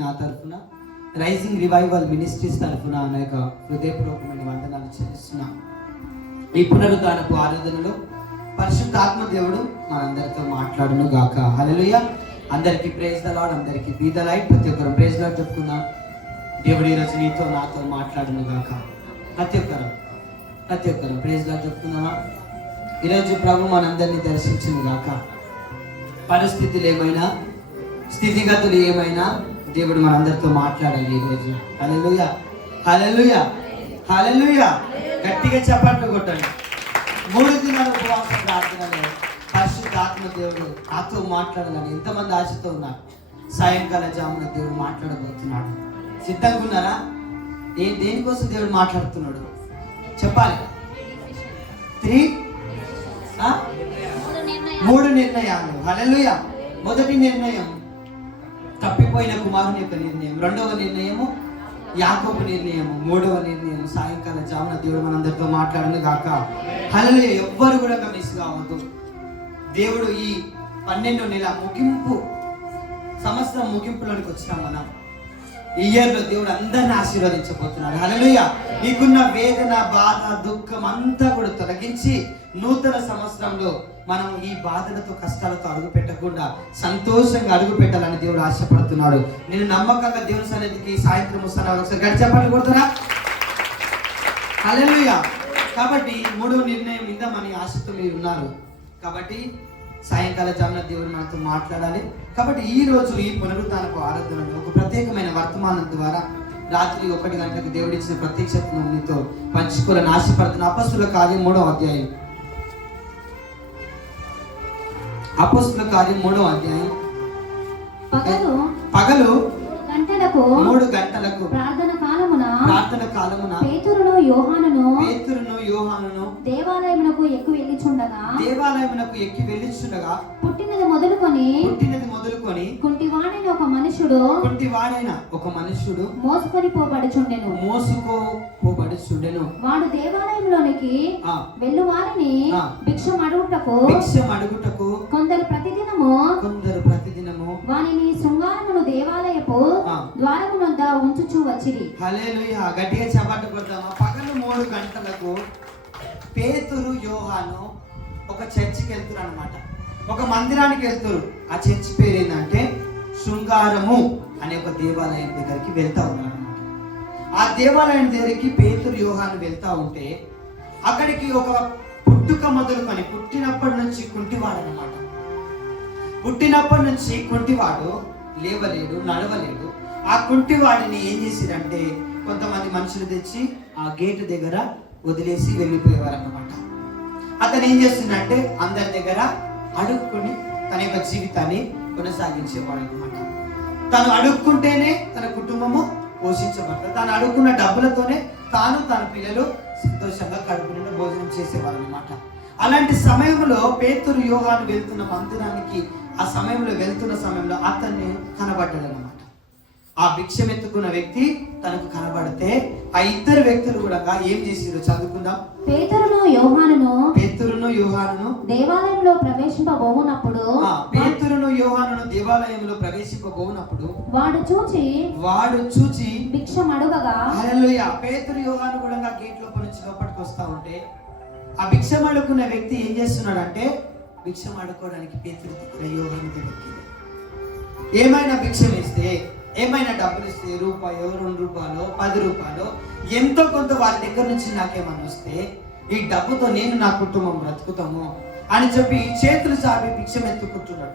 నా తరఫున rising revival ministries తరఫున అనేక హృదయపూర్వకమైన వందనాలు చెల్లిస్తున్నా. ఈ పునరుద్ధానపు ఆరాధనలో పరిశుద్ధాత్మ దేవుడు మనందరితో మాట్లాడును గాక. హల్లెలూయా. అందరికీ ప్రైజ్ ద లార్డ్, అందరికీ బీ ద లైట్. ప్రతి ఒక్కరు ప్రైజ్ ద లార్డ్ చెప్పుకుందాం. దేవుడు ఈరోజు నీతో నాతో మాట్లాడును గాక. ప్రతి ఒక్కరు ప్రైజ్ ద లార్డ్ చెప్పుకుందామా. ఈరోజు ప్రభు మనందరినీ దర్శించును గాక. పరిస్థితులు ఏమైనా, స్థితిగతులు ఏమైనా దేవుడు మనందరితో మాట్లాడాలి ఈరోజు. హల్లెలూయా, హల్లెలూయా, హల్లెలూయా. గట్టిగా చప్పట్లు కొట్టండి. 3 దినాల ఉపవాస ప్రార్థనలో పరిశుద్ధాత్మ దేవుడు నాతో మాట్లాడాలని ఎంతమంది ఆశతో ఉన్నారు? సాయంకాల జామున దేవుడు మాట్లాడబోతున్నాడు. సిద్ధంగా ఉన్నారా? దేనికోసం దేవుడు మాట్లాడుతున్నాడు చెప్పాలి. 3 నిర్ణయాలు. హల్లెలూయా. మొదటి నిర్ణయం తప్పిపోయిన కుమారుని యొక్క నిర్ణయం. 2వ నిర్ణయము యాకోబు నిర్ణయము. 3వ నిర్ణయం సాయంకాల జామున దేవుడు మనందరితో మాట్లాడను గాక. హల్లెలూయా. ఎవ్వరు కూడా మిస్ కావద్దు. దేవుడు ఈ 12వ నెల ముగింపు, సంవత్సరం ముగింపులోనికి వచ్చినాం మనం. ఈ ఇయర్లో దేవుడు అందరిని ఆశీర్వదించబోతున్నాడు. హల్లెలూయా. నీకున్న వేదన, బాధ, దుఃఖం అంతా కూడా తొలగించి నూతన సంవత్సరంలో మనం ఈ బాధలతో, కష్టాలతో అడుగు పెట్టకుండా సంతోషంగా అడుగు పెట్టాలని దేవుడు ఆశపడుతున్నాడు. నేను నమ్మకంగా దేవుని సన్నిధికి సాయంత్రం వస్తాను. ఒకసారి గడి చెప్పండి కొడుతున్నా. హల్లెలూయా. కాబట్టి 3వ నిర్ణయం ఇద్దామని ఆశతో మీరు ఉన్నారు. కాబట్టి సాయంకాల జామున దేవుడు మనతో మాట్లాడాలి. కాబట్టి ఈ రోజు ఈ పునరుద్ధానపు ఆరాధనలో ఒక ప్రత్యేకమైన వర్తమానం ద్వారా రాత్రి 1 గంటలకు దేవుడిచ్చిన ప్రత్యక్షతను మీతో పంచుకోవాలని ఆశపడుతున్న అపొస్తలుల కార్యం 3వ అధ్యాయం. అపొస్తలుల కార్యం 3వ అధ్యాయం. పగలు 3 గంటలకు ప్రార్థన కాలమున పేతురును యోహానును దేవాలయమునకు ఎక్కి వెళ్ళిచుండగా పుట్టినది మొదలుకొని కుంటివాడైన ఒక మనుషుడు మోసుకొని పోబడుచుండెను. వాడు దేవాలయంలోనికి వెళ్ళు వారిని భిక్షం అడుగుటకు కొందరు ప్రతిదినము వారిని శృంగారమును దేవాలయపు ద్వారము వద్ద ఉంచుచూ వచ్చిరి. హల్లెలూయా. గట్టిగా చప్పట్లు కొడదామా. పగలు 3 గంటలకు పేతురు, యోహాను ఒక చర్చికి వెళ్తురు అనమాట. ఒక మందిరానికి వెళ్తురు. ఆ చర్చి పేరు ఏంటంటే శృంగారము అనే ఒక దేవాలయం దగ్గరికి వెళ్తా ఉన్నారు అనమాట. ఆ దేవాలయం దగ్గరికి పేతురు, యోహాను వెళ్తా ఉంటే అక్కడికి ఒక పుట్టుక మొదలుకొని పుట్టినప్పటి నుంచి కుంటివాడు అనమాట. పుట్టినప్పటి నుంచి కుంటివాడు, లేవలేడు, నడవలేడు. ఆ కుంటివాడిని ఏం చేసిరంటే కొంతమంది మనుషులు తెచ్చి ఆ గేటు దగ్గర వదిలేసి వెళ్ళిపోయేవారు అన్నమాట. అతను ఏం చేస్తుందంటే అందరి దగ్గర అడుక్కుని తన యొక్క జీవితాన్ని కొనసాగించేవాడు అనమాట. తను అడుక్కుంటేనే తన కుటుంబము పోషించబడతారు. తను అడుక్కున్న డబ్బులతోనే తాను, తన పిల్లలు సంతోషంగా కడుపు నిండా భోజనం చేసేవారు అనమాట. అలాంటి సమయంలో పేతురు, యోహాను వెళ్తున్న మందిరానికి ఆ సమయంలో వెళ్తున్న సమయంలో అతన్ని కనబడ్డాడు అనమాట. ఆ భిక్షమెత్తుకున్న వ్యక్తి తనకు కనబడితే ఆ ఇద్దరు వ్యక్తులు కూడా ఏం చేసిరు చదువుకుందాం. పేతురును యోహానును దేవాలయంలో ప్రవేశింపబోవునప్పుడు వాడు చూచి భిక్షమడుగగా, హల్లెలూయా, పేతురు యోహాను కూడా గేట్ లోపల నుంచి లోపలికి వస్తా ఉంటే ఆ భిక్షమడుకున్న వ్యక్తి ఏం చేస్తున్నాడంటే భిక్షం అడుకోవడానికి పేతురు దగ్గర యోహాను దగ్గరికి ఏమైనా భిక్షం ఇస్తే, ఏమైనా డబ్బులు ఇస్తే, రూపాయో 2 రూపాయలు 10 రూపాయలు ఎంతో కొంత వాళ్ళ దగ్గర నుంచి నాకేమన్నా వస్తే ఈ డబ్బుతో నేను నా కుటుంబం బ్రతుకుతాము అని చెప్పి చేతులు చాపి భిక్షం ఎత్తుకుంటున్నాడు.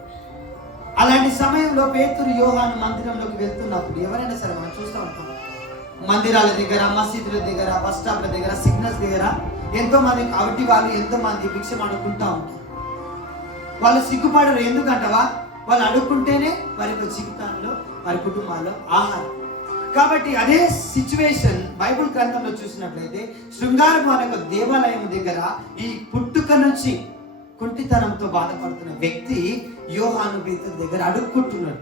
అలాంటి సమయంలో పేతురు యోహాను మందిరంలోకి వెళ్తున్నప్పుడు ఎవరైనా సరే మనం చూస్తూ ఉంటాం, మందిరాల దగ్గర, మసీదుల దగ్గర, బస్ స్టాప్ల దగ్గర, సిగ్నల్స్ దగ్గర ఎంతో మంది కాబట్టి వాళ్ళు ఎంతో మంది భిక్షం అడుక్కుంటా ఉంటారు. వాళ్ళు సిగ్గుపడరు, ఎందుకంటవా వాళ్ళు అడుక్కుంటేనే వారి యొక్క జీవితంలో వారి కుటుంబాల్లో ఆహారం. కాబట్టి అదే సిచ్యువేషన్ బైబుల్ గ్రంథంలో చూసినట్లయితే శృంగారపు అనే ఒక దేవాలయం దగ్గర ఈ పుట్టుక నుంచి కుంటితనంతో బాధపడుతున్న వ్యక్తి యోహాను పేతురు దగ్గర అడుక్కుంటున్నాడు.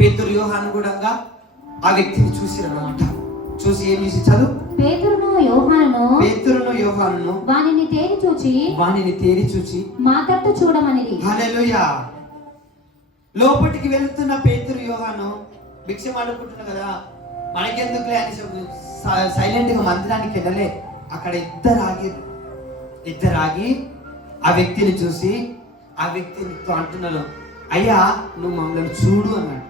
పేతురు యోహాను కూడా ఆ వ్యక్తిని చూసిరన్నమాట. చూసి ఏం చేసి చదువు. పేతురును యోహానును వానిని తేరి చూచి మా తట్టు చూడమనిరి. హల్లెలూయా. లోపటికి వెళ్తున్న పేతురు యోహాను భిక్షం అడుక్కుంటున్నా కదా, మనకెందుకులే అని సైలెంట్ గా మందిరానికి వెళ్ళలే. అక్కడ ఇద్దరు ఆగి ఆ వ్యక్తిని చూసి ఆ వ్యక్తితో అంటున్నారు, అయ్యా నువ్వు మమ్మల్ని చూడు అన్నాడు.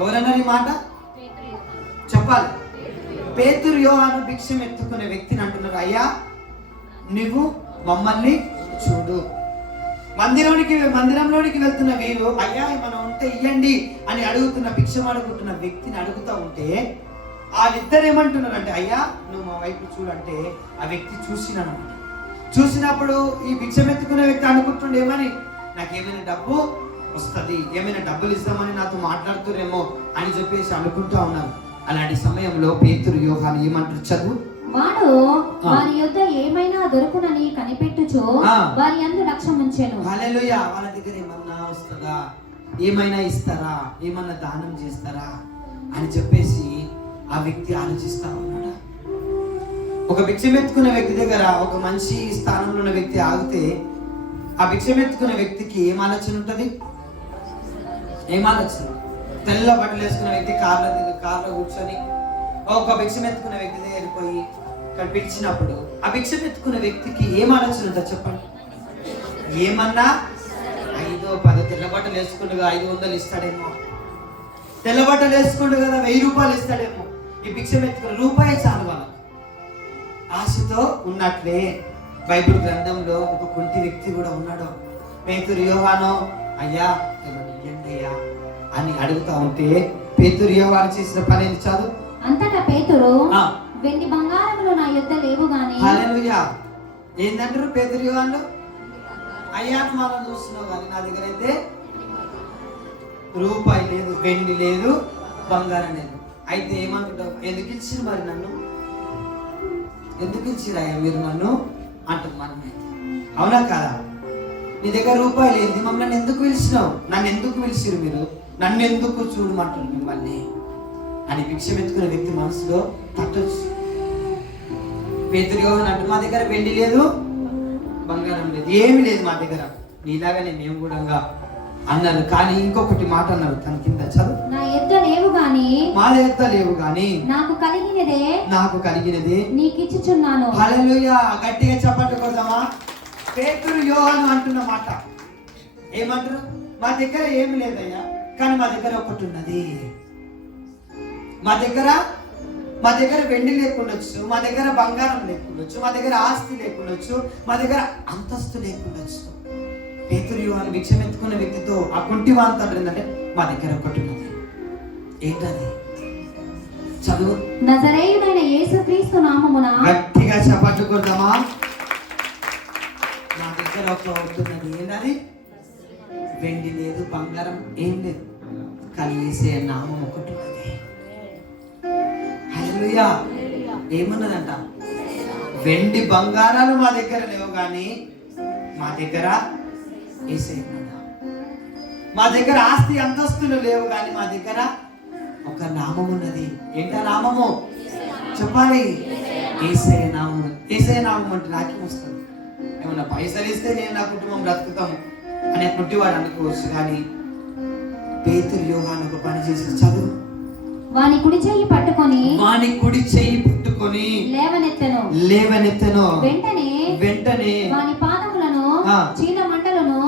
ఎవరన్నారు ఈ మాట? చెప్పాలి. పేతురు యోహాను భిక్షం ఎత్తుకునే వ్యక్తిని అంటున్నారు, అయ్యా నువ్వు మమ్మల్ని చూడు. మందిరంలోనికి వెళ్తున్న వీరు అయ్యా మనం ఉంటే ఇయ్యండి అని అడుగుతున్న భిక్షం అడుగుతున్న వ్యక్తిని అడుగుతూ ఉంటే వాళ్ళిద్దరు ఏమంటున్నారంటే, అయ్యా నువ్వు మా వైపు చూడంటే ఆ వ్యక్తి చూసినప్పుడు ఈ భిక్షం ఎత్తుకునే వ్యక్తి అనుకుంటుండే ఏమని, నాకేమైనా డబ్బు వస్తుంది, ఏమైనా డబ్బులు ఇస్తామని నాతో మాట్లాడుతురేమో అని చెప్పేసి అనుకుంటా ఉన్నారు. అలాంటి సమయంలో పేతురు యోహాను ఏమంటారు చదువు. వాడు వారి యొద్ద ఏమైనా దొరుకునని కనిపెట్టుచు వారి యందు లక్ష్యం ఉంచెను. హల్లెలూయా. వాళ్ళ దగ్గర ఏమన్నా వస్తుందా, ఏమైనా ఇస్తారా, ఏమన్నా దానం చేస్తారా అని చెప్పేసి ఆ వ్యక్తి ఆలోచిస్తా ఉన్నాడు. ఒక భిక్షమెత్తుకునే వ్యక్తి దగ్గర ఒక మంచి స్థానంలో ఉన్న వ్యక్తి ఆగితే ఆ భిక్షమెత్తుకునే వ్యక్తికి ఏం ఆలోచన ఉంటుంది? తెల్ల బట్టలు వేసుకున్న వ్యక్తి కార్లో కూర్చొని ఒక భిక్షమెత్తుకున్న వ్యక్తి దగ్గర పోయి ఇక్కడ పిలిచినప్పుడు ఆ భిక్షమెత్తుకున్న వ్యక్తికి ఏం ఆలోచన ఉంటుంది చెప్పండి? ఏమన్నా 5-10 తెల్ల బట్టలు వేసుకుంటుగా 500 ఇస్తాడేమో, తెల్ల బట్టలు వేసుకుంటు కదా 1000 రూపాయలు ఇస్తాడేమో. ఈ భిక్షమెత్తుకున్న రూపాయి చాలు వాళ్ళకి. ఆశతో ఉన్నట్లే బైబిల్ గ్రంథంలో ఒక కుంటి వ్యక్తి కూడా ఉన్నాడు. పేతురు యోహాను అయ్యా ఇవ్వండి అయ్యా అని అడుగుతా ఉంటే పేతురు యోహాను చేసిన పని ఏంటి చదువు. అంతటా పేతురు, వెండి బంగారములు నా యొద్ద లేవు గాని. హల్లెలూయా. ఏందంటారు పేతురు యోహాను? అయ్యా మనం చూస్తున్నావు కానీ నా దగ్గర అయితే రూపాయి లేదు, వెండి లేదు, బంగారం లేదు. అయితే ఏమంటుంటావు? ఎందుకు ఇచ్చిరు మరి నన్ను, ఎందుకు ఇచ్చిరాయ్యా మీరు నన్ను అంటుంది మనమే. అవునా కాదా? నీ దగ్గర రూపాయి లేదు, మమ్మల్ని ఎందుకు పిలిచినావు, నన్ను ఎందుకు పిలిచిరు మీరు, నన్ను ఎందుకు చూడమంటారు మిమ్మల్ని అని భిక్షమెత్తుకునే వ్యక్తి మనసులో తట్టొచ్చు. పేతురు యోహాను అంటే మా దగ్గర వెండి లేదు, బంగారం లేదు, ఏమి లేదు మా దగ్గర, నీలాగానే మేము కూడా అన్నారు. కానీ ఇంకొకటి మాట అన్నారు తన కింద చదువు. నా యొద్ద లేవు గాని, మా యొద్ద లేవు గాని నాకు కలిగినదే నీకిచ్చుచున్నాను. హల్లెలూయా. గట్టిగా చప్పట్లు కొడదామా? పేతురు యోహాను అంటున్న మాట ఏమంటారు? మా దగ్గర ఏమి లేదయ్యా, కానీ మా దగ్గర ఒకటి ఉన్నది. మా దగ్గర వెండి లేకుండొచ్చు, మా దగ్గర బంగారం లేకుండొచ్చు, మా దగ్గర ఆస్తి లేకుండొచ్చు, మా దగ్గర అంతస్తు లేకుండొచ్చు. పేతురు యోహాను భిక్షమెత్తుకున్న వ్యక్తితో ఆ కుంటి వాంతో ఏంటంటే మా దగ్గర ఒకటి ఉన్నది. ఏంటది? చదువు. నజరేయుడైన యేసుక్రీస్తు నామమున. గట్టిగా చప్పట్లు కొడదామా? మా దగ్గర ఒకటి ఉన్నది. ఏంటది? వెండి లేదు, బంగారం ఏం లేదు, కానీ యేసే నామం ఒకటి ఉన్నది. హల్లెలూయా. ఏమన్నదంట? వెండి బంగారాలు మా దగ్గర లేవు కానీ మా దగ్గర యేసే ఉన్నాడు. మా దగ్గర ఆస్తి అంతస్తులు లేవు కానీ మా దగ్గర ఒక నామం ఉన్నది. ఏంటా నామము చెప్పాలి? యేసయ్య నామం. యేసయ్య నామం అంటే నాకేం వస్తుంది? ఏమన్నా పైసలు ఇస్తే నేను నా కుటుంబం బ్రతుకుతాము అనే పుట్టివాడు అనుకోవచ్చు. కానీ పేతురు యోహాను ఒక పని చేసి చదువు. వాని కుడి చెయ్యి పట్టుకొని లేవనెత్తెను. వెంటనే వాని పాదములను చీల మంటలను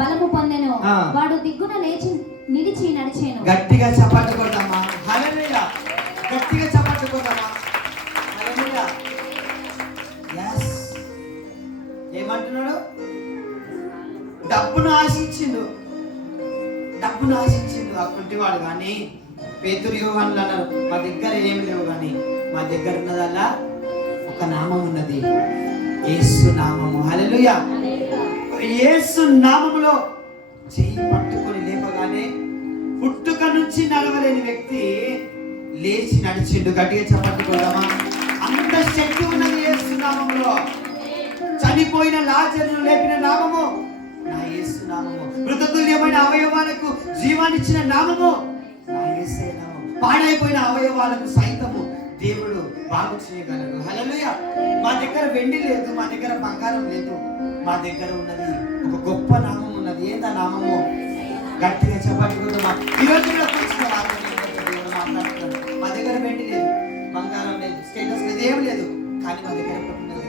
బలము పొందెను. వాడు దిగ్గున లేచి నిలిచి నడిచెను. గట్టిగా చప్పట్లు కొడదామా? హల్లెలూయా! గట్టిగా చప్పట్లు కొడదామా? హల్లెలూయా! yes. ఏమంటున్నాడు? డబ్బును ఆశించిండు ఆ కుంటివాడు. కానీ పేతురు యోహానులు అన్నారు, మా దగ్గర ఏమి లేవు, కానీ మా దగ్గర ఉన్నదల్లా ఒక నామం ఉన్నది, యేసు నామము. హల్లెలూయా! యేసు నామములో చెయ్యి పట్టుకొని లేపగానే పుట్టుక నుంచి నడవలేని వ్యక్తి లేచి నడిచిండు. గట్టిగా చప్పట్టుకోదామా? అంత శక్తి ఉన్నది యేసు నామములో. చనిపోయిన లాజరును లేపిన నామము నా యేసు నామము. మృతతుల్యమైన అవయవాలకు జీవాన్నిచ్చిన నామము నా యేసే నామము. పాడైపోయిన అవయవాలకు సైతము దేవుడు బాగు చేయగలడు. హల్లెలూయా! మా దగ్గర వెండి లేదు, మా దగ్గర బంగారం లేదు, మా దగ్గర ఉన్నది ఒక గొప్ప నామం ఉన్నది. ఏందా నామము? గట్టిగా చెప్పట్టుకుంటున్నా. ఈరోజు కూడా మాట్లాడుతున్నాను. మా దగ్గర వెండి లేదు, బంగారం లేదు, స్టేటస్ లేదు, ఏం లేదు, కానీ మా దగ్గర ఉన్నది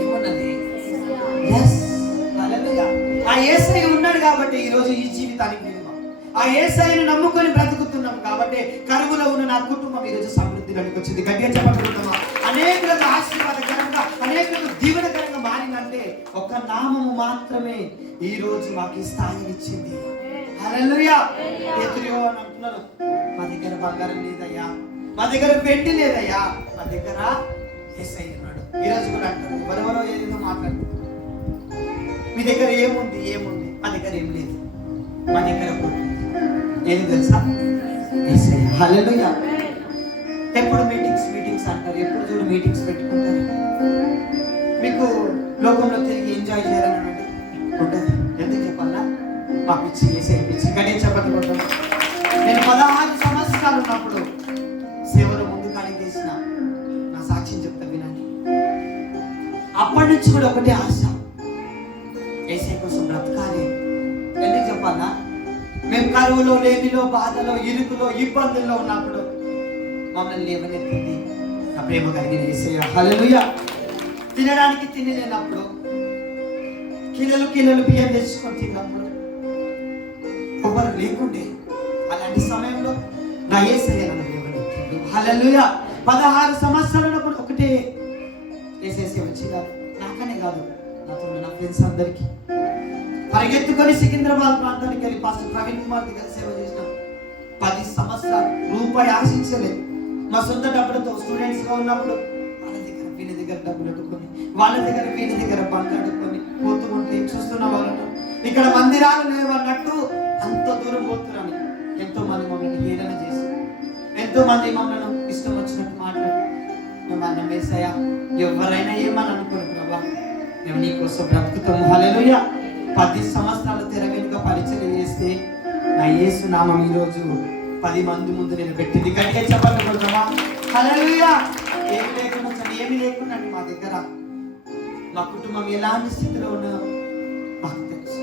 ఏమున్నది? ఆ యేసయ్య ఉన్నాడు కాబట్టి ఈరోజు ఈ జీవితానికి విలువ. ఆ యేసయ్యను నమ్ముకొని బ్రతుకుతున్నాం కాబట్టి కరువులో ఉన్న నా కుటుంబం ఈరోజు సమృద్ధిలోకి వచ్చింది. గట్టిగా చెప్పబడుతున్నామా? అనేకులకు ఆశీర్వాదకరంగా, అనేకులకు దీవెనకరంగా మారిందంటే ఒక నామము మాత్రమే ఈ రోజు మాకు ఈ స్థాయిని ఇచ్చింది. హల్లెలూయా! పేతురు యోహాను అంటున్నారు, మా దగ్గర బంగారం లేదయ్యా, మా దగ్గర వెండి లేదయ్యా, మా దగ్గర యేసయ్య ఉన్నాడు. ఈరోజు కూడా అంటారు, ఎవరెవరో ఏదేదో మాట్లాడుతున్నారు. మీ దగ్గర ఏముంది? మా దగ్గర ఏం లేదు, మా దగ్గర ఏది తెలుసా? యేసయ్య. హల్లెలూయా! ఎప్పుడు మీటింగ్స్ అంటారు, ఎప్పుడు చూడు మీటింగ్స్ పెట్టుకుంటారు. మీకు లోకంలో తిరిగి ఎంజాయ్ చేయాలని ఉంటుంది. ఎందుకు చెప్పాలా? మా పిచ్చి యేసయ్య పిచ్చి. గట్టిగా చెప్పట్టుకుంటాను. నేను 16 సంవత్సరాలు ఉన్నప్పుడు సేవలో ముందుకు అడిగేసిన నా సాక్ష్యం చెప్తా వినండి. అప్పటి నుంచి కూడా ఒకటే ఆశ, యేసయ్య కోసం బ్రతకాలి. ఎందుకు చెప్పాలా? మేము కరువులో, లేమిలో, బాధలో, ఇరుకులో, ఇబ్బందుల్లో ఉన్నప్పుడు మమ్మల్ని లేవనెత్తింది నా ప్రేమ కలిగిన యేసయ్య. హల్లెలూయా! తినడానికి తిండి లేనప్పుడు, కిలోలు బియ్యం తెచ్చుకొని తిన్నప్పుడు, ఎవరు లేకుండే అలాంటి సమయంలో నా యేసయ్య నన్ను లేవనెత్తింది. హల్లెలూయా! 16 సంవత్సరాలప్పుడు ఒకటే యేసయ్య సేవ చేయాలి. నాకనే కాదు, నాతో నా ఫ్రెండ్స్ అందరికీ. పరిగెత్తుకొని సికింద్రాబాద్ ప్రాంతానికి వెళ్ళి పాస్టర్ ప్రవీణ్ కుమార్ దగ్గర సేవ చేసిన 10 సంవత్సరాలు రూపాయి ఆశించలేదు. మా సొంత డబ్బులతో స్టూడెంట్స్ గా ఉన్నప్పుడు వీళ్ళ దగ్గర డబ్బులు అడుక్కొని, వాళ్ళ దగ్గర వీళ్ళ దగ్గర బండ్లు అడుక్కొని పోతూ ఉంటే చూస్తున్న వాళ్ళను ఇక్కడ మందిరాలు లేవన్నట్టు అంత దూరం పోతున్నాను. ఎంతో మంది మమ్మల్ని హేళన చేసి, ఎంతో మంది మమ్మల్ని ఇష్టం వచ్చినట్టు మాట్లాడి, మేము అన్న యేసయ్య ఎవరైనా ఏమని అనుకోరు ప్రభా, మేము నీ కోసం బ్రతుకుతాము. హల్లెలూయా! 10 సంవత్సరాల తెర వెనుక పరిచయం చేస్తే నా యేసు నామం ఈరోజు 10 మంది ముందు నేను పెట్టింది. గట్టిగా చెప్పగలుగుతామా? హల్లెలూయా! ఏమి లేకుండా మా దగ్గర మా కుటుంబం ఎలాంటి స్థితిలో ఉన్నదో మాకు తెలుసు.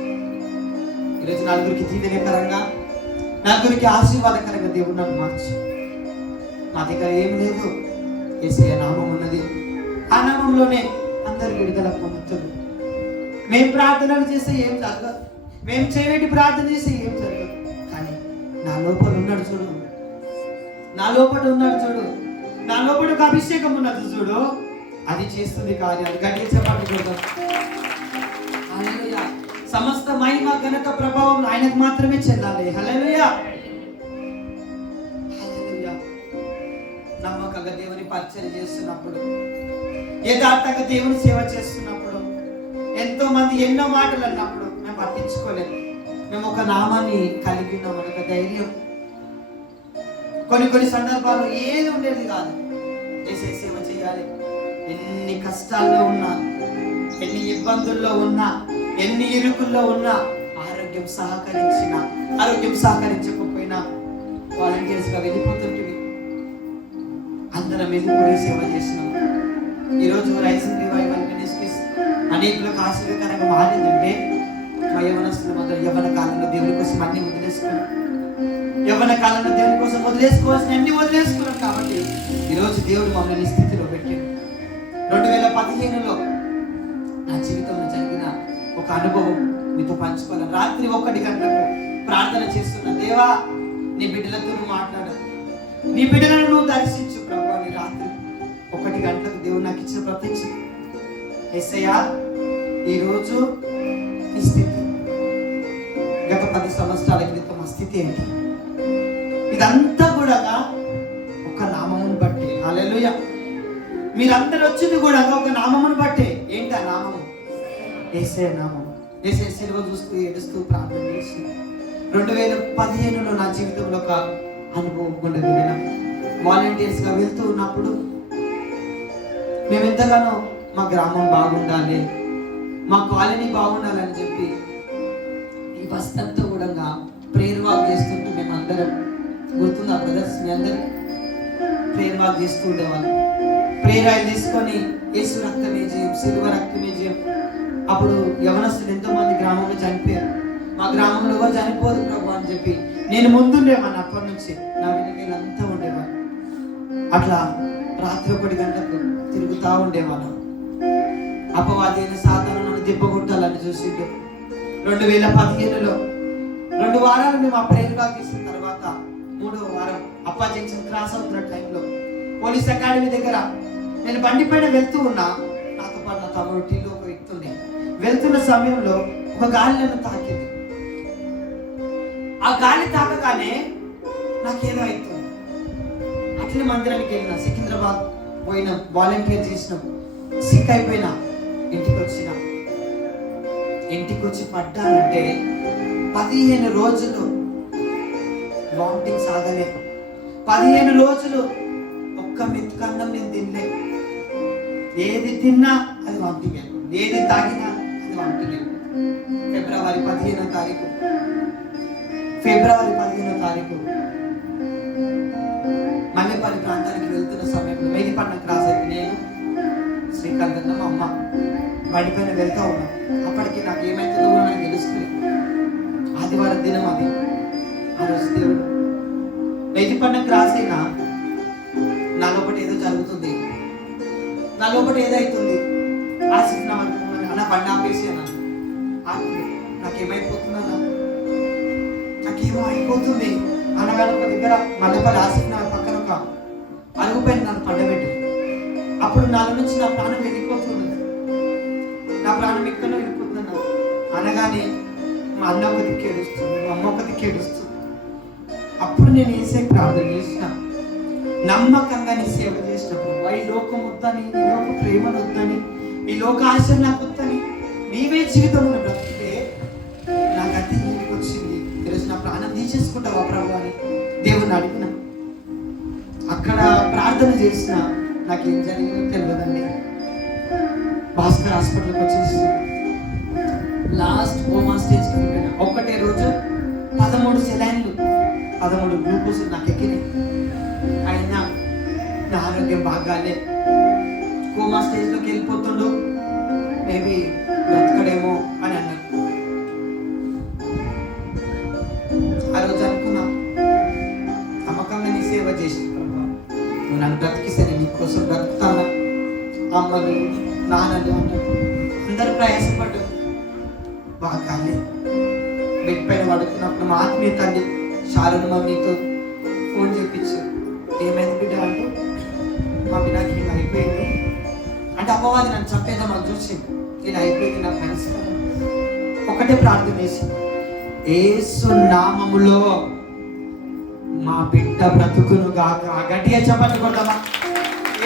ఈరోజు నలుగురికి దీవెనకరంగా, నలుగురికి ఆశీర్వాదకరంగా దేవుడు నన్ను మార్చి, మా దగ్గర ఏమి లేదు, యేసయ్య నామం ఉన్నది. ఆ నామంలోనే అందరూ విడుదల పొందుతారు. మేము ప్రార్థనలు చేస్తే ఏం జరగదు, మేము చేయబెట్టి ప్రార్థన చేస్తే ఏం జరగదు. కానీ నా లోపల ఉన్నాడు చూడు, నా లోపల ఒక అభిషేకం ఉన్నది చూడు, అది చేస్తుంది కార్యాలు. గట్టిగా చెప్పండి. హల్లెలూయా! సమస్త మహిమ, ఘనత, ప్రభావం ఆయనకు మాత్రమే చెందాలి. హల్లెలూయా! హల్లెలూయా! నమ్మకంగా దేవుని పరిచయం చేస్తున్నప్పుడు, యథార్థంగా దేవుని సేవ చేస్తున్నప్పుడు, ఎంతో మంది ఎన్నో మాటలు అన్నప్పుడు మేము పట్టించుకోలేదు. మేము ఒక నామాన్ని కలిగి ఉన్నాం, ఒక ధైర్యం. కొన్ని సందర్భాల్లో ఏది ఉండేది కాదు. యేసయ్య సేవ చేయాలి. ఎన్ని కష్టాల్లో ఉన్నా, ఎన్ని ఇబ్బందుల్లో ఉన్నా, ఎన్ని ఇరుకుల్లో ఉన్నా, ఆరోగ్యం సహకరించకపోయినా వాలంటీర్స్ గా వెళ్ళిపోతుంటివి. అందరం వెళ్ళిపోయి సేవ చేసినాం. ఈరోజు రైజింగ్ రివైవల్ మినిస్ట్రీస్ అనేకులకు ఆశ్చర్యకరంగా మారిందంటే మా యవనస్తుల మొదలు యవన కాలంలో దేవుని కోసం అన్ని వదిలేసుకున్నాం. యవన కాలంలో దేవుని కోసం వదిలేసుకోవాల్సిన అన్ని వదిలేసుకున్నాం. కాబట్టి ఈరోజు దేవుడు మమ్మల్ని ఈ స్థితిలో పెట్టాడు. 2015లో నా జీవితంలో జరిగిన ఒక అనుభవం మీతో పంచుకోవాలి. రాత్రి 1 గంటలకు ప్రార్థన చేస్తున్నా, దేవా నీ బిడ్డలతో నువ్వు మాట్లాడు, నీ బిడ్డలను నువ్వు దర్శించు ప్రభు అని. రాత్రి 1 గంటలకు దేవుడు నాకు ఇచ్చిన ప్రత్యక్షత, యేసయ్యా ఈరోజు ఈ స్థితి గత 10 సంవత్సరాల క్రితం ఆ స్థితి ఏంటి? ఇదంతా కూడా ఒక నామమును బట్టి. హల్లెలూయా. మీరందరూ వచ్చింది కూడా ఒక నామమును బట్టే. ఏంటి ఆ నామము? యేసయ్య నామము. యేసయ్య సిలువ చూస్తూ ఏడుస్తూ ప్రార్థన చేసి 2015లో నా జీవితంలో ఒక అనుభవం ఉండేది. నేను వాలంటీర్స్ గా వెళ్తూ ఉన్నప్పుడు మేము ఎంతగానో మా గ్రామం బాగుండాలి, మా కాలనీ బాగుండాలని చెప్పి ఈ బస్తంతా కూడా ప్రేయర్ వాక్ చేస్తుంటూ మేము అందరం, గుర్తుందా బ్రదర్స్? మీ అందరూ ప్రేయర్ వాక్ చేస్తూ ఉండేవాళ్ళం. ప్రేయర్ ఆయిల్ తీసుకొని యేసు రక్తమే జయం, సిలువ రక్తమే జయం. అప్పుడు యవనస్తులు ఎంతో మంది గ్రామంలో చనిపోయారు. మా గ్రామంలో ఎవరు చనిపోదు ప్రభు అని చెప్పి నేను ముందుండేవాడిని. అప్పటి నుంచి నా వెనకాలంతా ఉండేవాడు. అట్లా రాత్రి 1 గంటలకు తిరుగుతూ ఉండేవాళ్ళం. అపవాది అయిన సాతాను నన్ను దెబ్బకొట్టాలని చూసిండు. 2015లో 2 వారాలు మేము ఆ ప్రేయర్గా చేసిన తర్వాత 3వ వారం అప్పా జంక్షన్ క్రాస్ అవుతున్న టైంలో పోలీస్ అకాడమీ దగ్గర నేను బండి పైన వెళ్తూ ఉన్నా. నాతో పాటు నా తమ్ముడు టీలో ఒక వ్యక్తి ఉంది. వెళ్తున్న సమయంలో ఒక గాలి నన్ను తాకింది. ఆ గాలి తాకగానే నాకేదో అవుతుంది. అట్లనే మందిరానికి వెళ్ళిన, సికింద్రాబాద్ పోయిన, వాలంటీర్ చేసిన, సిక్ అయిపోయినా ఇంటికి వచ్చిన. ఇంటికి వచ్చి పడ్డానంటే 15 రోజులు వామిటింగ్ సాగలే. 15 రోజులు ఒక్క మెతుకన్నం నేను తినలే. ఏది తిన్నా అది వామిటింగ్, ఏది తాగినా అది వామిటింగ్. ఫిబ్రవరి 15వ తారీఖు మల్లెపల్లి ప్రాంతానికి వెళ్తున్న సమయంలో మేదిపట్నం క్రాస్ అయితే నేను, శ్రీకాంత్ అన్న, మా అమ్మ బండి పైన వెళ్తా ఉన్నాం. అప్పటికి నాకు ఏమైతుందో కూడా నాకు తెలుస్తుంది. ఆదివారం దినం అది. ఆ రోజు దేవుడు మేదిపట్నం క్రాస్ అయినా నా లోపల ఏదో జరుగుతుంది, నా లోపల ఏదైతుంది. ఆశిస్తున్నా అన్న బండి ఆపేసి అన్నాను. నాకేమైపోతుందన్నా, నాకేమో అయిపోతుంది అనగానే ఒక దగ్గర మల్లెపల్లి ఆశిస్తున్న పక్కన ఒక అరుగు పైన నన్ను పండబెట్టు. అప్పుడు నాలో నుంచి నా ప్రాణం వెళ్ళిపోతున్నది. నా ప్రాణం ఎక్కడో వెళ్ళిపోతున్నా అనగానే మా అన్న ఒక దిక్కు ఏడుస్తుంది, మా అమ్మ ఒక దిక్కు ఏడుస్తుంది. అప్పుడు నేను ఏసే ప్రార్థన చేసిన, నమ్మకంగా నీ సేవ చేసినప్పుడు, ఈ లోకం వద్దని, ఈ లోక ప్రేమను వద్దని, ఈ లోక ఆశ నాకు వద్దని, నీవే జీవితంలో బ్రతికితే నా గతి ఇంటికి వచ్చింది. ఈరోజు నా ప్రాణం తీసేసుకుంటావా ప్రభు అని దేవుని అడిగిన. అక్కడ ప్రార్థన చేసిన, నాకేం జరిగిందో తెలియదండి. భాస్కర్ హాస్పిటల్కి వచ్చేసి లాస్ట్ హోమా స్టేజ్కి వెళ్ళిపోయినా. ఒక్కటే రోజు 13 సెలైన్లు, 13 గ్లూకోజ్ నాకు ఎక్కినాయి. అయినా నా ఆరోగ్యం బాగాలే. కోమా స్టేజ్లోకి వెళ్ళిపోతుండు, మేబీ బ్రతకడేమో అని అన్నాడు. ఆ రోజు అనుకున్నా, నమ్మకంగా నీ సేవ చేసిన ప్రభు, నువ్వు నన్ను బ్రతికిస్తే నేను నీ కోసం బ్రతుకుతాను. అమ్మలు, నాన్నలు అందరూ ప్రయాసపడ్డారు. బాగాలే. బెడ్ పైన పడుకున్నప్పుడు మా ఆత్మీయ తల్లి శారద మమ్మీతో ఫోన్ చేయించారు. ఏమైంది బిడ్డ అంటే, మా బిడ్డకి ఇలా అయిపోయింది అంటే అపవాది నన్ను చంపేద్దాం అని చూసి ఇలా అయిపోయింది నాకు మనసు. ఒకటే ప్రార్థన చేసింది, యేసు నామములో మా బిడ్డ బ్రతుకును గాక. గట్టిగా చప్పట్లు కొడదామా?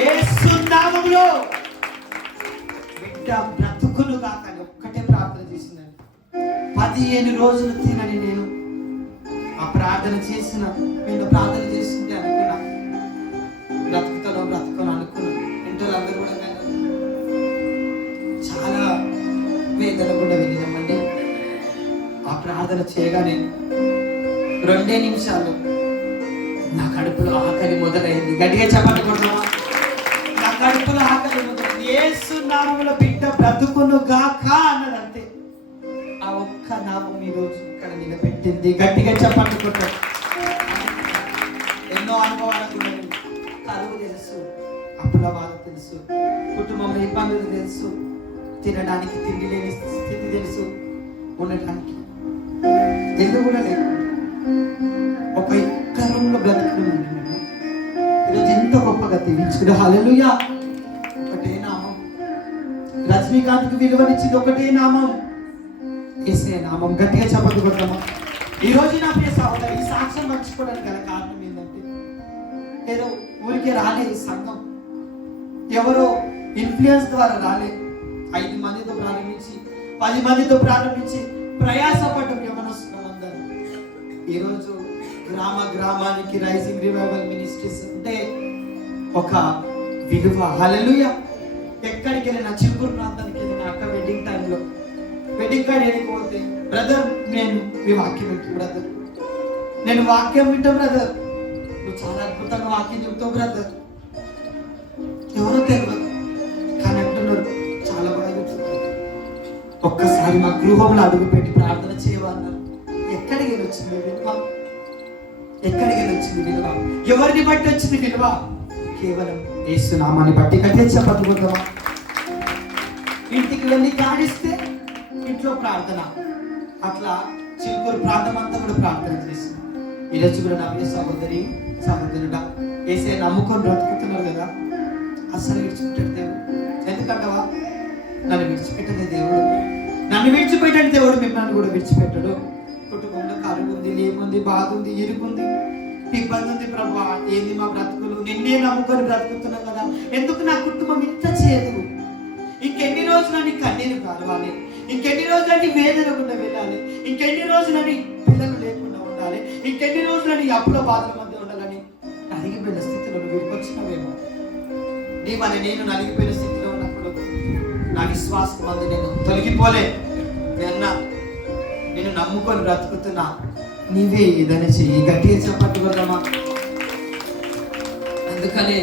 యేసు నామములో బిడ్డ బ్రతుకును గాక అని ఒక్కటే ప్రార్థన చేసిందండి. 15 రోజులు తినని నేను ఆ ప్రార్థన చేసిన, నేను ప్రార్థన చేస్తుంటే అనుకున్నా బ్రతుకుతాను అనుకున్నాను. ఇంట్లో అందరూ కూడా చాలా వేదన కూడా వెళ్ళినామండి. ఆ ప్రార్థన చేయగానే 2 నిమిషాలు నా కడుపులో ఆకలి మొదలైంది. గట్టిగా చెప్పండి కొడతామా? నా కడుపులో ఆకలి మొదలైంది. యేసు నామములో బిడ్డ బ్రతుకును గాక అన్నది అంతే. ఆ ఒక్క నామం ఈ రోజు ఇక్కడ నిలబెట్టింది. గట్టిగా చెప్పండి కొడతాం. ఎన్నో అనుభవాలకు కరువు తెలుసు, అప్పుల బాధ తెలుసు, కుటుంబంలో ఇబ్బందులు తెలుసు, తినడానికి తిండి లేని స్థితి తెలుసు, ఉండటానికి ఇల్లు కూడా లేదు, ఒక ఎక్కరంలో బ్రతుకుని ఉంటున్నాను. ఈరోజు ఎంత గొప్పగా దీవించుకుడు. హల్లెలూయా. ఒకటే నామం. రజనీకాంత్కి విలువనిచ్చింది ఒకటే నామం, యేసయ్య నామం. గట్టిగా చెప్పండి కొడతామా? ఈ రోజు నా ప్రియ సహోదరు, ఈ సాక్ష్యం మర్చిపోవడానికి గల కారణం ఏంటంటే, ఏదో ఊరికే రాలే ఈ సంఘం, ఎవరో ఇన్ఫ్లుయెన్స్ ద్వారా రాలే. 5 మందితో ప్రారంభించి 10 మందితో ప్రారంభించి ప్రయాసపడ్డం యవనస్తులం అందరూ. ఈరోజు గ్రామానికి రైజింగ్ రివైవల్ మినిస్ట్రీస్ అంటే ఒక విలువ. హల్లెలూయా. ఎక్కడికి వెళ్ళినా, చిలుకూరు ప్రాంతానికి వెళ్ళిన అక్క వెడ్డింగ్ టైంలో వెడ్డింగ్ కార్డ్ వెళ్ళిపోతే, బ్రదర్ నేను మీ వాక్యం వింటాను బ్రదర్, నేను వాక్యం వింటాం బ్రదర్, నువ్వు చాలా అద్భుతంగా వాక్యం చెప్తావు బ్రదర్. ఎవరో తెలియదు కానీ అంటున్నారు చాలా బాగా చెప్తున్నారు. ఒక్కసారి మా గృహంలో అడుగుపెట్టి ప్రార్థన చేయవన్నారు. ఎక్కడికి వచ్చింది విలువ? ఎక్కడికి వచ్చింది విలువ? ఎవరిని బట్టి వచ్చింది విలువ? కేవలం యేసు నామాన్ని బట్టి. కట్టే చెప్పకపోతావా? ఇంటికి వెళ్ళి గాడిస్తే ఇంట్లో ప్రార్థన, అట్లా చిలుకూరు ప్రాంతం అంతా కూడా ప్రార్థన చేస్తుంది. ఈరోజు కూడా నా ప్రియ సహోదరి సహోదరుడా, యేసయ్య నమ్ముకొని బ్రతుకుతున్నారు కదా, అసలు విడిచిపెట్టాడు దేవుడు. ఎందుకంటవా? నన్ను విడిచిపెట్టడే దేవుడు, నన్ను విడిచిపెట్టాడు దేవుడు మిమ్మల్ని కూడా విడిచిపెట్టాడు. కుటుంబంలో కరువు ఉంది, లేముంది, బాధ ఉంది, ఇరుకుంది, ఇబ్బంది ఉంది. ప్రభా ఏంది మా బ్రతుకులు, నిన్నే నమ్ముకొని బ్రతుకుతున్నాం కదా, ఎందుకు నా కుటుంబం ఇంత చేయదు? ఇంకెన్ని రోజులని కన్నీరు కారవాలి, ఇంకెన్ని రోజులని వేదన గుండా వెళ్ళాలి, ఇంకెన్ని రోజులని పిల్లలు లేకుండా ఉండాలి, ఇంకెన్ని రోజులని అప్పుల బాధల మధ్య ఉండాలని నలిగిపోయిన స్థితిలో నువ్వు వచ్చినవేమో. నేను నలిగిపోయిన స్థితిలో ఉన్నప్పుడు నా విశ్వాసం మంది నేను తొలగిపోలే. నేను నమ్ముకొని బ్రతుకుతున్నా, నీవే ఏదైనా చెయ్యి. గట్టిగా చెప్పట్టుకోదమ్మా. అందుకనే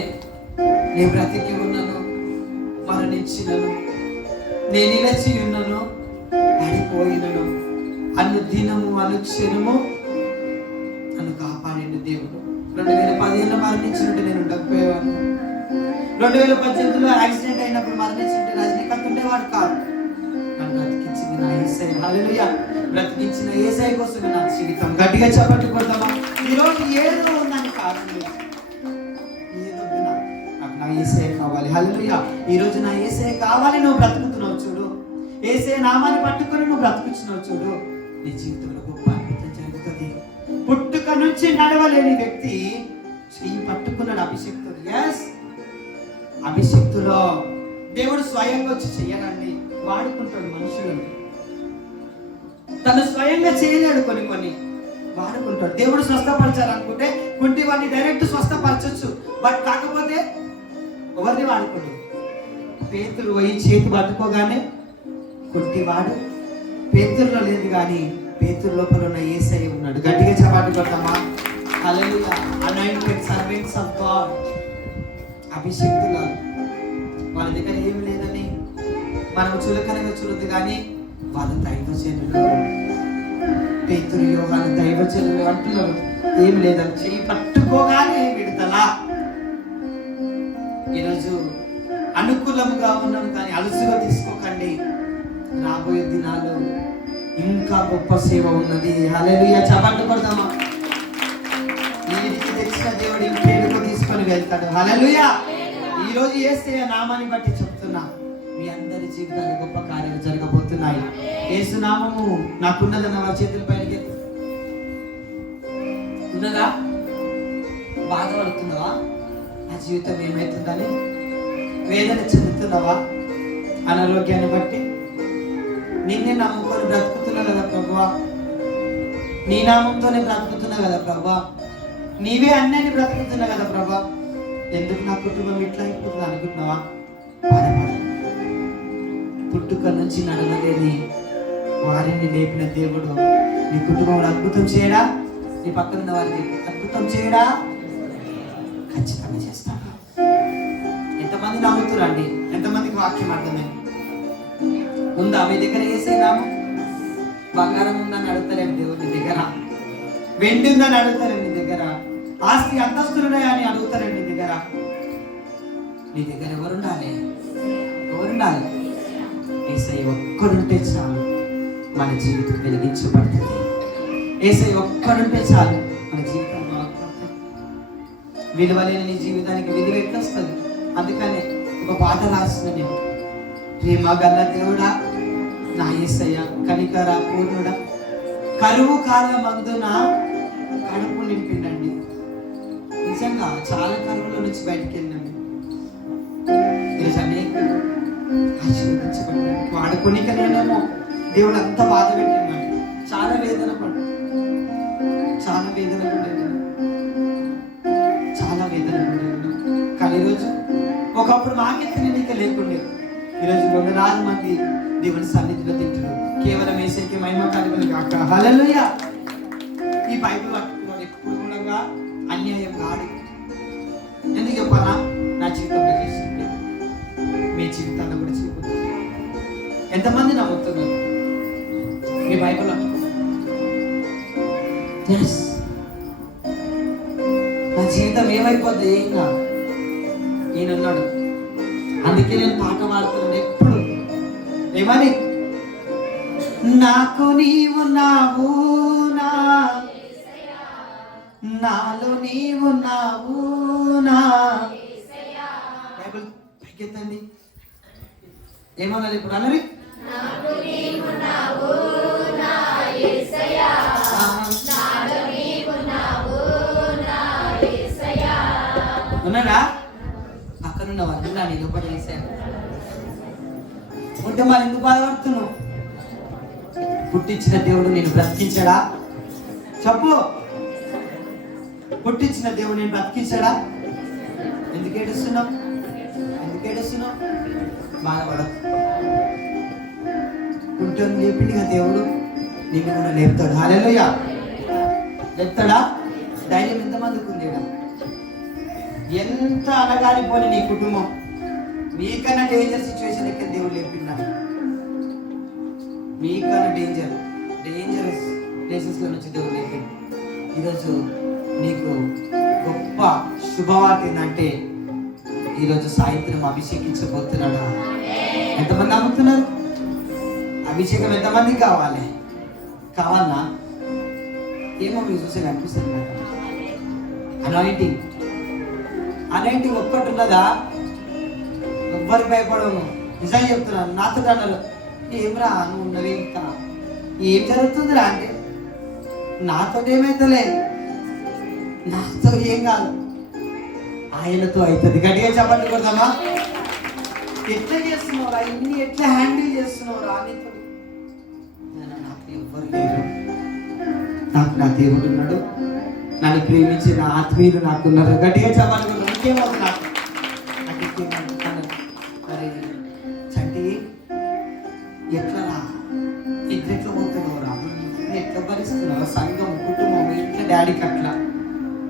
నేను బ్రతికి ఉన్నాను, మరణించినను, నేను నిలచి ఉన్నాను, పడిపోయినను, అనుదినము అనుక్షణము నన్ను కాపాడిండు దేవుడు. 2015లో మరణించినట్టు నేను ఉండకపోయేవాను. 2018లో యాక్సిడెంట్ అయినప్పుడు మరణించినట్టు రజనీకాంత్ ఉండేవాడు కాదు. నన్ను బ్రతికించింది నా యేసయ్య. హల్లెలూయా. బ్రతికించిన యేసయ్య కోసం నా జీవితం. గట్టిగా చెప్పట్టు కొడతామా? ఈరోజు ఏదో ఉందని కాదు, ఏదో నాకు నా యేసయ్య కావాలి. హల్లెలూయా. ఈరోజు నా యేసయ్య కావాలి. నువ్వు బ్రతుకుతున్నావు చూడు, యేసయ్య నామాన్ని పట్టుకొని నువ్వు బ్రతుకుతున్నావు చూడు, నీ జీవితంలో గొప్ప అద్భుతం జరుగుతుంది. పుట్టుక నుంచి నడవలేని వ్యక్తి చెయ్యి పట్టుకున్నాడు అభిషక్తుడు. ఎస్, అభిషక్తులో దేవుడు స్వయంగా వచ్చి చెయ్యాలండి, వాడుకుంటాడు మనుషులను. తను స్వయంగా చేయలేడు, కొన్ని వాడుకుంటాడు. దేవుడు స్వస్థపరచాలనుకుంటే కుంటి వాడిని డైరెక్ట్ స్వస్థపరచొచ్చు, బట్ కాకపోతే ఎవరిని వాడుకోడు. పేతురు పోయి చేతి పట్టుకోగానే కుంటివాడు పేతురులో లేదు, కానీ పేతురు లోపల ఉన్న యేసయ్య ఉన్నాడు. గట్టిగా చపాటు కొడతామా? హల్లెలూయా. అనాయింటెడ్ సర్వెంట్స్ ఆఫ్ గాడ్, అభిషక్తులు. వాళ్ళ దగ్గర ఏమి లేదని మనం చులకనగా చూడదు, కానీ వాళ్ళ దైవజనులు, పేతురు యోహాను దైవజనులు అంటున్నారు. ఏమి లేదని చెయ్యి పట్టుకోగానే విడుదల. ఈరోజు అనుకూలంగా ఉన్నాం కానీ అలుసుగా తీసుకోకండి. రాబోయే దినాలు ఇంకా గొప్ప సేవ ఉన్నది. హల్లెలూయా. చప్పట్లు కొడతామా? ఇంటికి తెచ్చిన దేవుడు ఇంకేడుకో తీసుకొని వెళ్తాడు. హల్లెలూయా. ఈరోజు యేసయ్య నామాన్ని బట్టి చెప్తున్నా, మీ అందరి జీవితాలు గొప్ప కార్యాలు జరగబోతున్నాయి. యేసు నామము నాకున్నదన్న వారి చేతుల పైన ఉన్నదా? బాధపడుతున్నావా? నా జీవితం ఏమవుతుందని వేదన చెందుతున్నావా? అనారోగ్యాన్ని బట్టి నిన్నే నమ్ముకొని బ్రతుకుతున్నా కదా ప్రభువా, నీ నామంతోనే బ్రతుకుతున్నా కదా ప్రభా, నీవే అన్నీ బ్రతుకుతున్నా కదా ప్రభా, ఎందుకు నా కుటుంబం ఇట్లా అయిపోతుంది అనుకుంటున్నావా? పుట్టుక నుంచి నడవలేని వారిని లేపిన దేవుడు నీ కుటుంబంలో అద్భుతం చేయడా? నీ పక్కన ఉన్న వారికి అద్భుతం చేయడా? ఖచ్చితంగా చేస్తాను. ఎంతమంది నమ్ముతురండి? ఎంతమందికి వాక్యం అర్థమైంది? ఉందా మీ దగ్గర ఏసైనాము? బంగారం ఉందని అడుగుతారేమి దేవుడు నీ దగ్గర? వెండి ఉందని అడుగుతారండి నీ దగ్గర? ఆస్తి అంతస్తులున్నాయా అని అడుగుతారండి నీ దగ్గర? నీ దగ్గర ఎవరుండాలి? ఎవరుండాలి? ఏసై ఒక్కడుంటే చాలు మన జీవితం వెలిగించబడుతుంది. ఏసై ఒక్కడుంటే చాలు మన జీవితం బాగుపడుతుంది. విలువలేని నీ జీవితానికి విలువ ఎట్లొస్తుంది? అందుకనే ఒక పాట రాసిన నేను, ప్రేమ గల్ల దేవుడా నా యేసయ్య కనికర పూర్ణుడా, కరువు కాలమందున కడుపు నింపిండండి. నిజంగా చాలా కరువుల నుంచి బయటికి వెళ్ళినాము. ఈరోజు అనేక ఆశీర్వదించబడ్డాడు. వాడుకోనికనేమో దేవుడు అంత బాధ పెట్టినాడు. చాలా వేదన పడ్డాడు. చాలా వేదన పడ్డాడు. చాలా వేదన పడ్డాడు. కానీ ఈరోజు ఒకప్పుడు మాకెత్తిన నీక లేకుండే ఈరోజు 200,000 మంది దేవుని సన్నిధిలో తింటారు. కేవలం యేసయ్యకి మహిమ కలుగును గాక. హల్లెలూయా. ఈ బైబిల్ పట్టుకున్నాడు ఎప్పుడు కూడా అన్యాయం కాదు. ఎందుకు చెప్పాలా? నా జీవితంలో చేసింది మీ జీవితాల్లో కూడా చేయబోతుంది. ఎంతమంది నమ్ముతున్నారు మీ బైబిల్? నా జీవితం ఏమైపోద్ది? ఏం కాదు, ఈయనున్నాడు. అందుకే నేను పాట పాడుతున్నాను ఎప్పుడు. ఏమని? నాకు నీవున్నావు, నాలో నీవున్నావు నా. బైబిల్ పైకెత్తండి. ఏమన్నారు ఇప్పుడు? అన్నది ఉన్నాడా? పక్కనున్న వాళ్ళు నా నిలబడి వేశారు ఉంటే మరి ఎందుకు బాధపడుతున్నావు? పుట్టించిన దేవుడు నేను బ్రతికించాడా? చెప్పు. పుట్టించిన దేవుడు నేను బ్రతికించాడా? ఎందుకు ఏడుస్తున్నావు? ఎందుకు ఏడుస్తున్నావు? బాధపడదు. ఉంటుంది లేపిండిగా దేవుడు నీకు కూడా లేపుతాడు. హల్లెలూయా. లేపుతాడా? ధైర్యం ఎంతమందికి ఉంది? ఎంత అనగారిపోని నీ కుటుంబం, మీకన్నా డేంజర్ సిచ్యువేషన్ ఎక్కడ దేవుడు లేపినా, మీకన్నా డేంజరస్ ప్లేసెస్లో నుంచి దేవుడు లేపిండు. ఈరోజు నీకు గొప్ప శుభవార్త ఏంటంటే ఈరోజు సాయంత్రం అభిషేకించబోతున్నాడు. ఎంతమంది నమ్ముతున్నారు? అభిషేకం ఎంతమందికి కావాలి? కావాలన్నా? ఏమో మీరు చూసే అనిపిస్తుంది నాకు. అనాయింటింగ్ ఒక్కటి ఉన్నదా? ఎవ్వరు భయపడము. నిజంగా చెప్తున్నాను. నాతో అన్నారు, ఏమరా నువ్వు ఉన్నవి ఇంకా ఏం జరుగుతుందిరా అంటే, నాతో ఏమైతలే, నాతో ఏం కాదు, ఆయనతో అవుతుంది. గట్టిగా చెప్పండి కొడదామా? ఎట్లా చేస్తున్నావురా? ఇన్ని ఎట్లా హ్యాండిల్ చేస్తున్నావురా? నీతో నాకు ఎవ్వరు లేరు. నాకు నా దేవుడు ఉన్నాడు. నన్ను ప్రేమించి నా ఆత్మీయులు నాకున్నారు. గట్టిగా చెప్పాలి. ఇంకేమవుతుంది నాకు? నాకు ఇంకేమవుతున్నాను? మరి చంటి ఎట్లా రా? ఎట్లా పోతున్నావు రా? ఎట్లా భరిస్తున్నావు? సంఘం, కుటుంబం, ఇంట్లో డాడీకి అట్లా,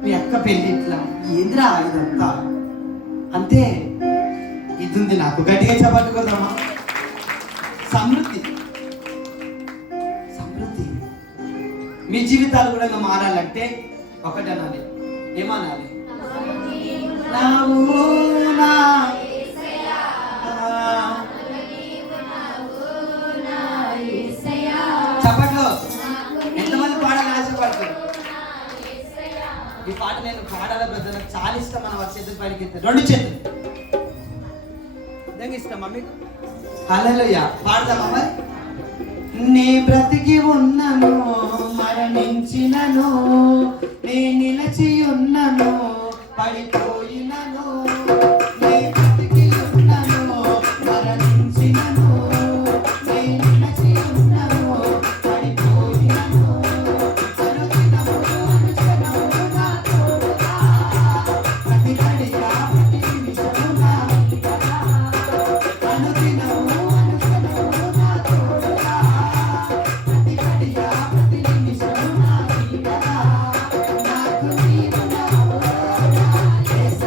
మీ అక్క పెళ్ళి ఇట్లా, ఏందిరా ఇదంతా? అంతే. ఇది ఉంది నాకు. గట్టిగా చెప్పట్టుకోదామా? సమృద్ధి. మీ జీవితాలు కూడా మారాలంటే ఒకటి అనాలి. ఏమనాలి? చెప్పట్లో ఎంతమంది పాడాలని ఆశపడతారు? ఈ పాట నేను పాడాల బ్రదర్, నాకు చాలా ఇష్టం. మన వారి చేతులు పైకి ఎత్తారు, 2 చేతులు. నిజంగా ఇష్టమా మీకు? హల్లెలూయా. పాడదామా మరి? నీ బ్రతికి ఉన్నను, మరణించినను, నే నిలచి ఉన్నను, పడిపోయినను. నీ బ్రతికి ఉన్నను, మరణించినను, నే నిలచి ఉన్నను, పడిపోయినను. అనుదినము అనుక్షణము నా తోడుగా, ప్రతి గడియ ప్రతి నిమిషము నా నీడగా. అనుదినము అనుక్షణము నా తోడుగా, ప్రతి గడియ ప్రతి నిమిషము నా నీడగా. నాకు నీవు నావు నా యేసయ్యా.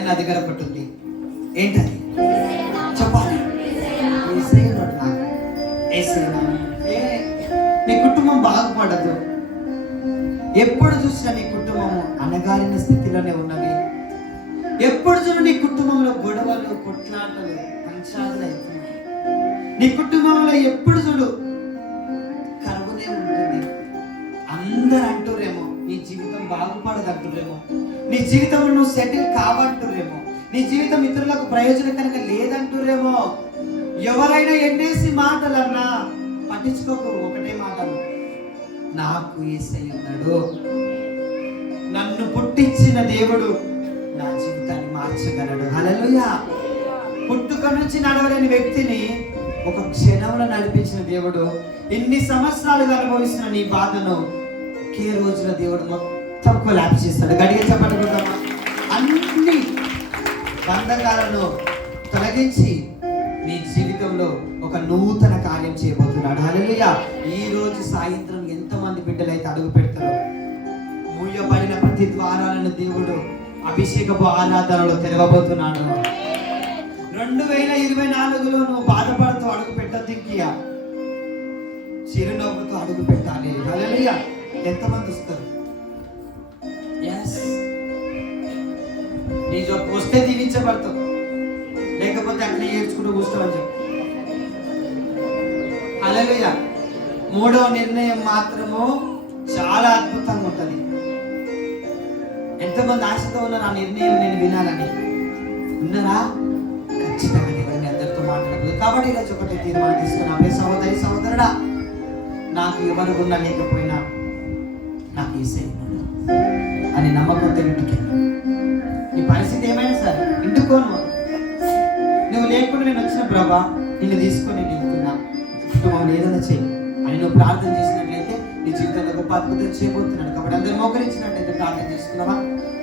కానీ నా దగ్గర ఒకటి ఉంది. ఏంటది? చెప్పాలి. యేసయ్య ఉన్నాడు నాకు. యేసయ్య నామం. నీ కుటుంబం బాగుపడదు. ఎప్పుడు చూసినా నీ కుటుంబము అణగారిన స్థితిలోనే ఉన్నది. ఎప్పుడు చూడు నీ కుటుంబంలో గొడవలు, కొట్లాటలు, పంచాలు అవుతున్నాయి. నీ కుటుంబంలో ఎప్పుడు చూడు కరువునే ఉంటుంది. అందరు అంటురేమో నీ జీవితం బాగుపడదు అంటురేమో, నీ జీవితంలో నువ్వు సెటిల్ కావంటురేమో, నీ జీవితం ఇతరులకు ప్రయోజనకరంగా లేదంటురేమో. ఎవరైనా ఎన్నేసి మాటలన్నా పట్టించుకోకు. ఒకటే మాటలు, నాకు యేసయ్య ఉన్నాడు. నన్ను పుట్టించిన దేవుడు నా జీవితాన్ని మార్చగలడు. హల్లెలూయా. పుట్టుక నుంచి నడవలేని వ్యక్తిని ఒక క్షణంలో నడిపించిన దేవుడు, ఇన్ని సంవత్సరాలుగా అనుభవిస్తున్న నీ బాధను ఒకే రోజులో దేవుడు మొత్తం కొలాప్స్ చేస్తాడు. గడిగా చెప్పబడుకుంటామా? అన్ని బంధకాలను తొలగించి నీ జీవితంలో ఒక నూతన కార్యం చేయబోతున్నాడు. హల్లెలూయా. ఈ రోజు సాయంత్రం ఎంతమంది బిడ్డలైతే అడుగు పెడతారో, మూయబడిన ప్రతి ద్వారాలను దేవుడు అభిషేకపు ఆరాధనలో తెరవబోతున్నాడు. 2024లో నువ్వు బాధపడుతూ అడుగు పెట్టద్దు, ఇంకియా చిరునవ్వుతో అడుగు పెట్టాలి. హల్లెలూయా. ఎంతమంది వస్తారు? yes. నీ జబ్బు వస్తే దీవించబడతావు, లేకపోతే అట్లా ఏడ్చుకుంటూ కూర్చోవని చెప్పి. హల్లెలూయా. మూడవ నిర్ణయం మాత్రము చాలా అద్భుతంగా ఉంటుంది. ఎంతమంది ఆశతో ఉన్నారు ఆ నిర్ణయం నేను వినాలని? ఉన్నారా? ఖచ్చితంగా దేవుడు మీ అందరితో మాట్లాడదు. కాబట్టి ఈరోజు ఒకటి తీర్మానం తీసుకున్నా, అదే సహోదరి సహోదరుడా, నాకు ఎవరు ఉన్నా లేకపోయినా నాకు యేసయ్య ఉన్నాడు అని నమ్మకంతో ఇంటికి నీ పరిస్థితి ఏమైనా సరే ఇంటికోను. నువ్వు లేకుండా నేను వచ్చిన ప్రభా నిన్ను తీసుకొని వెళ్తున్నా, కుటుంబంలో ఏదైనా చెయ్యి అని నువ్వు ప్రార్థన చేసినట్లయితే నీ జీవితంలో గొప్ప అద్భుతం చేయబోతున్నాడు. కాబట్టి అందరూ మోకరించినట్లయితే ప్రార్థన చేసుకున్నావా?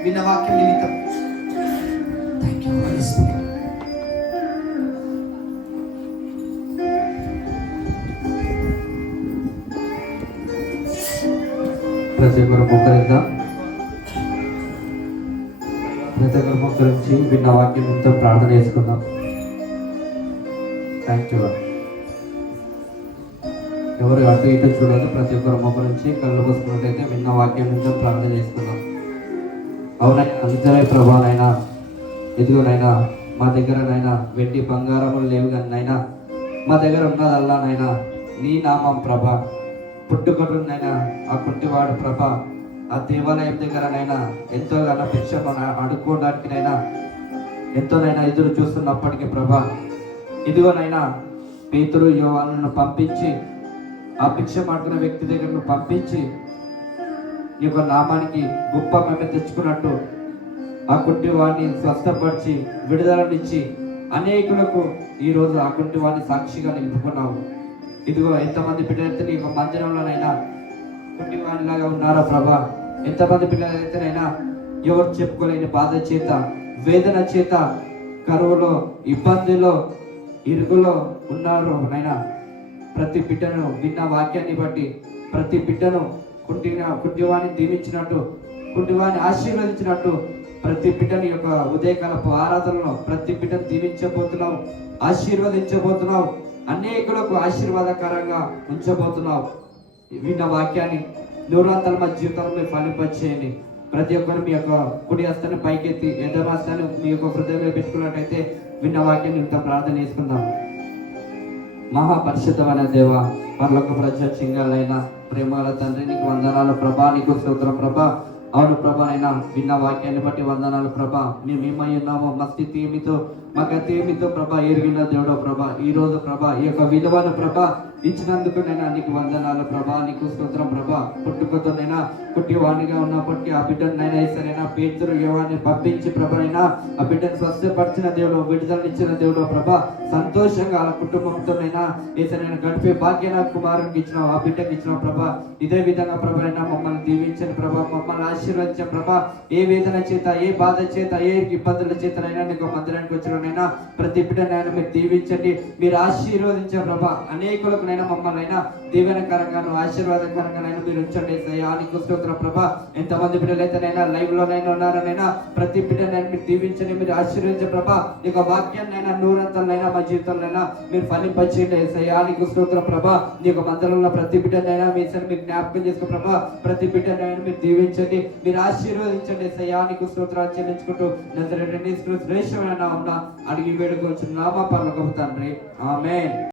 విన్న వాక్యం నిమిత్తం థ్యాంక్ యూ హోలీ స్పిరిట్. ప్రతి ఒక్కరు మోకరిద్దాం. ప్రతి ఒక్కరు మోకరించి విన్న వాక్యం నిమిత్తం ప్రార్థన చేసుకుందాం. Thank you. ఎవరు అటు ఇటు చూడదు. ప్రతి ఒక్కరు మోకరించి కళ్ళు పోసుకున్నట్టయితే విన్న వాక్యం నిమిత్తం ప్రార్థన చేసుకుందాం. అవునైనా నిజమే ప్రభానైనా, ఎదుగునైనా మా దగ్గరనైనా వెండి బంగారములు లేవు కానీ నైనా మా దగ్గర ఉన్నదల్లానైనా నీ నామం ప్రభా. పుట్టుకటునైనా ఆ పుట్టివాడు ప్రభ ఆ దేవాలయం దగ్గరనైనా ఎంతోగానో భిక్ష అడుక్కోవడానికినైనా ఎంతోనైనా ఎదురు చూస్తున్నప్పటికీ ప్రభా, ఇదిగోనైనా పేతురు యోహానును పంపించి ఆ భిక్ష మాడుకున్న వ్యక్తి దగ్గరను పంపించి నీ యొక్క నామానికి గొప్ప మేము తెచ్చుకున్నట్టు ఆ కుంటివాడిని స్వస్థపరిచి విడుదలనిచ్చి అనేకులకు ఈరోజు ఆ కుంటివాడిని సాక్షిగా నిలుపుకున్నావు. ఇదిగో ఎంతమంది పిల్లలైతే నీ యొక్క మందిరంలోనైనా కుంటివాడిలాగా ఉన్నారో ప్రభా, ఎంతమంది పిల్లలైతేనైనా ఎవరు చెప్పుకోలేని బాధ చేత, వేదన చేత, కరువులో, ఇబ్బందిలో, ఇరుగులో ఉన్నారు నైనా. ప్రతి బిడ్డను విన్న వాక్యాన్ని బట్టి ప్రతి బిడ్డను కుంటివాణి దీవించినట్టు, కుంటివాణి ఆశీర్వదించినట్టు ప్రతి బిడ్డని యొక్క ఉదయకాలపు ఆరాధనలో ప్రతి బిడ్డను దీవించబోతున్నావు, ఆశీర్వదించబోతున్నావు, అనేకులకు ఆశీర్వాదకరంగా ఉంచబోతున్నావు. విన్న వాక్యాన్ని నూరంతల మా జీవితంలో మీరు ఫలింపచేయండి. ప్రతి ఒక్కరు మీ యొక్క కుడి హస్తాన్ని పైకెత్తి ఎడమ హస్తాన్ని మీ యొక్క హృదయంలో పెట్టుకున్నట్టయితే విన్న వాక్యాన్ని ఇంత ప్రార్థన చేసుకుందాం. మహాపరిశుద్ధమైన దేవ, పరలోక ప్రజాసింగాలైన ప్రేమల తండ్రి, నీకు వందనాలు ప్రభా, నీకు స్తోత్రం ప్రభా. అవును ప్రభా, అయినా విన్న వాక్యాన్ని బట్టి వందనాలు ప్రభా. మేము ఏమై ఉన్నామో మా స్థితి ఏమితో మా గతి ఏమితో ప్రభా ఎరిగిన దేవుడో ప్రభా. ఈ రోజు ప్రభా ఈ యొక్క విలువను ప్రభా ఇచ్చినందుకు నైనా నీకు వందనాలు ప్రభా, నీకు స్తోత్రం ప్రభా. పుట్టుకతోనైనా పుట్టివాణిగా ఉన్నప్పటికీ ఆ బిడ్డను నైనా ఇస్తానైనా పేతురు యోహాన్ని పంపించి ప్రభా అయినా ఆ బిడ్డను స్వస్థపరిచిన దేవుడు, విడుదలనిచ్చిన దేవుడు ప్రభా. సంతోషంగా ఆ కుటుంబంతోనైనా ఏసనైనా గడిపే భాగ్యన కుమారునికి ఇచ్చిన ఆ బిడ్డకి ఇచ్చిన ప్రభా. ఇదే విధంగా ప్రభా అయినా మమ్మల్ని దీవించిన ప్రభా, మమ్మల్ని ఆశీర్వదించిన ప్రభా. ఏ వేదన చేత, ఏ బాధ చేత, ఏ ఇబ్బందుల చేతనైనా నీకు మందిరానికి వచ్చిన నైనా ప్రతి బిడ్డనైనా మీరు దీవించండి, మీరు ఆశీర్వదించే ప్రభా. అనేకులకు నైనా మమ్మల్ని అయినా దీవెనకరంగాను ఆశీర్వాదకరంగానైనా మీరు ఉంచండి ఏసయ్యా. నీకు స్తోత్రం ప్రభా. ఎంతమంది బిడ్డలైతేనైనా లైవ్ లోనైనా ఉన్నారనైనా ప్రతి బిడ్డనైనా మీరు దీవించండి, మీరు ఆశీర్వదించే ప్రభా. ఈ యొక్క వాక్యాన్నైనా నూరంతలైనా మా జీవితంలో మీరు ఫలింపచేయండి ఏసయ్యా. నీకు స్తోత్రం ప్రభా. నీ యొక్క మందిరంలో ప్రతి బిడ్డనైనా మీ సరి మీరు జ్ఞాపకం చేసుకో ప్రభా. ప్రతి బిడ్డనైనా మీరు దీవించండి, మీరు ఆశీర్వదించండి ఏసయ్యా. నీకు స్తోత్రాలు చెల్లించుకుంటూ నజరేయుడైన యేసు క్రీస్తు శ్రేష్టమైన నామమున అడిగి వేడుకొంచున్నామా పరలోకపు తండ్రి, ఆమేన్.